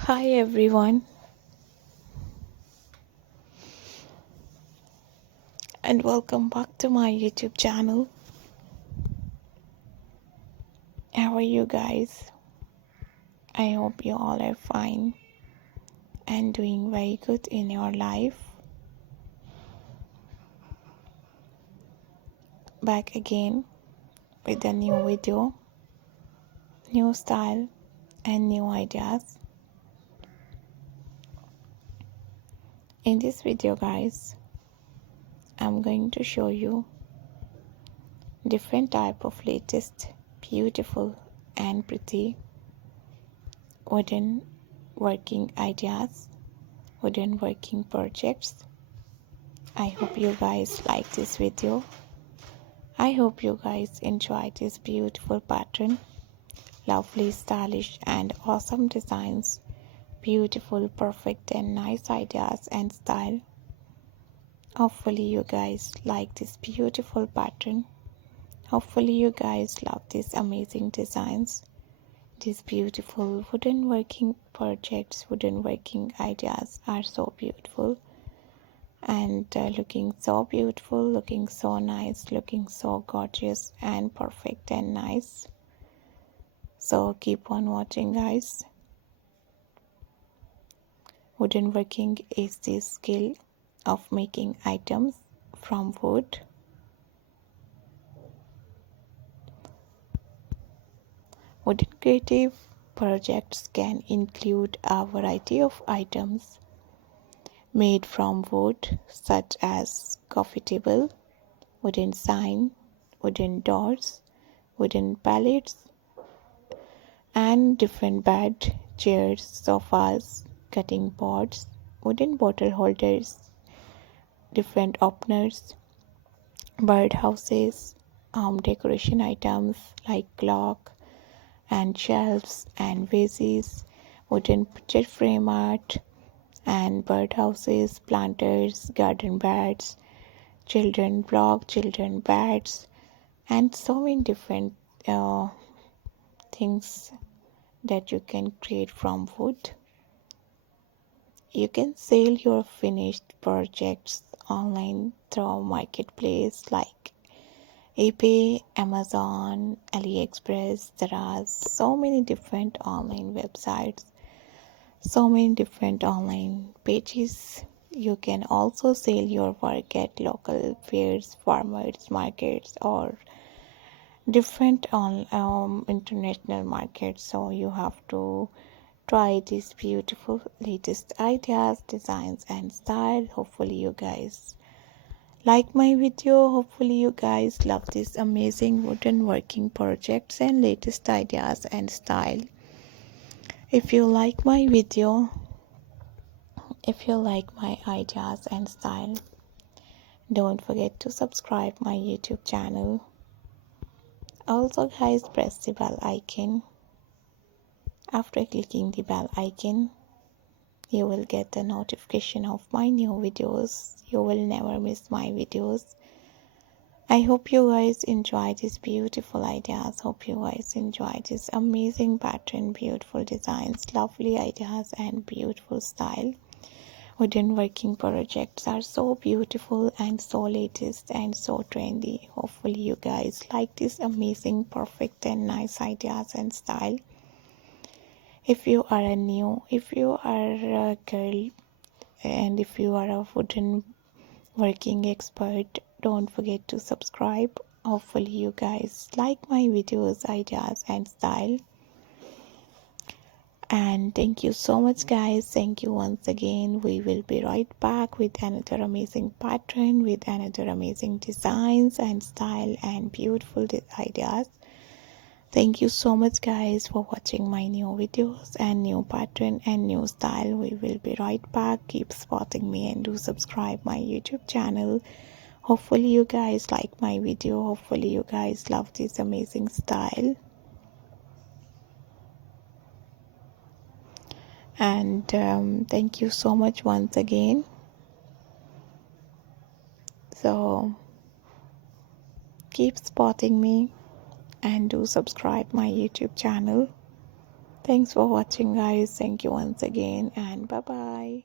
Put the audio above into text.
Hi everyone, and welcome back to my YouTube channel. How are you guys? I hope you all are fine and doing very good in your life. Back again with a new video, new style, and new ideas. In this video, guys, I'm going to show you different type of latest, beautiful, and pretty wooden working ideas, wooden working projects. I hope you guys like this video. I hope you guys enjoy this beautiful pattern, lovely, stylish and awesome designs, beautiful, perfect and nice ideas and style. Hopefully you guys like this beautiful pattern. Hopefully you guys love these amazing designs, these beautiful wooden working projects, wooden working ideas are so beautiful and looking so beautiful, looking so nice, looking so gorgeous and perfect and nice. So keep on watching, guys. Wooden working is the skill of making items from wood. Wooden creative projects can include a variety of items made from wood, such as coffee table, wooden sign, wooden doors, wooden pallets, and different bed, chairs, sofas, cutting boards, wooden bottle holders, different openers, bird houses, home decoration items like clock and shelves and vases, wooden picture frame art, and bird houses, planters, garden beds, children block, children beds, and so many different things that you can create from wood. You can sell your finished projects online through marketplace like eBay, Amazon, AliExpress. There are so many different online websites, so many different online pages. You can also sell your work at local fairs, farmers markets, or different on international markets. So you have to try these beautiful latest ideas, designs and style. Hopefully you guys like my video. Hopefully you guys love these amazing wooden working projects and latest ideas and style. If you like my video, if you like my ideas and style, don't forget to subscribe my YouTube channel. Also guys, press the bell icon. After clicking the bell icon, you will get a notification of my new videos. You will never miss my videos. I hope you guys enjoy these beautiful ideas. Hope you guys enjoy this amazing pattern, beautiful designs, lovely ideas and beautiful style. Wooden working projects are so beautiful and so latest and so trendy. Hopefully you guys like this amazing, perfect and nice ideas and style. If you are if you are a girl and if you are a wooden working expert, don't forget to subscribe. Hopefully you guys like my videos, ideas and style. And thank you so much guys. Thank you once again. We will be right back with another amazing pattern, with another amazing designs and style and beautiful ideas. Thank you so much guys for watching my new videos and new pattern and new style. We will be right back. Keep spotting me and do subscribe my YouTube channel. Hopefully you guys like my video. Hopefully you guys love this amazing style. And thank you so much once again. So keep spotting me and do subscribe my YouTube channel. Thanks for watching, guys. Thank you once again, and bye bye.